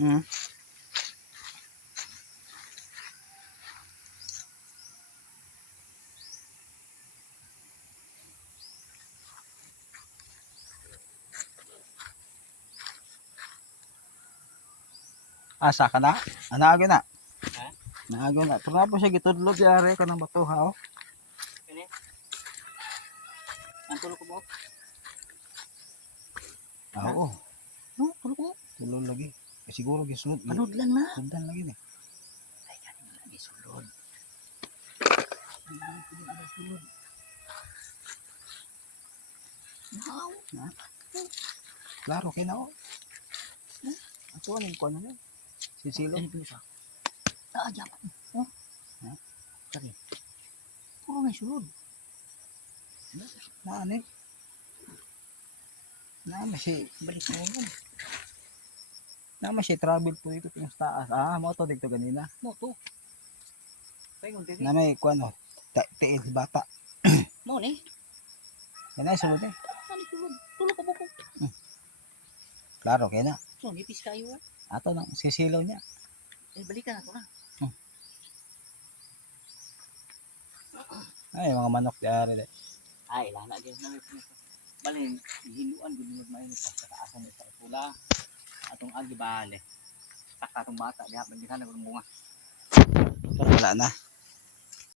Hmm. Asa ka na? Anago na. Ha? Naago na. Pero po siya gitudlog yari ka ng bato ha. Kani? Ang tulog ko ba? Oo. No, tulog ko. Tulog lagi. Siguro gisunod. Panudlan na. Sundan lagi ni. Ay, kani mo lagi sulod. Sulod. Wow. Ha? Klaro kay na oh. Ato ano ko ano? Sisilo. Kani pinisa. Ah, jaman. Oh. Ha? Kani. Puro may sulod. Na ano? Na masih Balik mo mo. na masih travel po dito sa taas. Ah, mo to dito ganina. Mo to. Paingon diri. Na may kuano. Tiil bata. Mo ni. Yan ay sulod eh. Kani sulod. Tulog ko ko. Klaro kay na. So, nipis kayo. Ato nang sisilaw niya. Eh, balikan na to na. Ay mga manok yari deh. Ay, lana din na may pinisa. Balin, hinuan gud mo may sa taasan ni sa pula. Atong agi bale. Taka tong bata diha man gihana bunga. Wala na.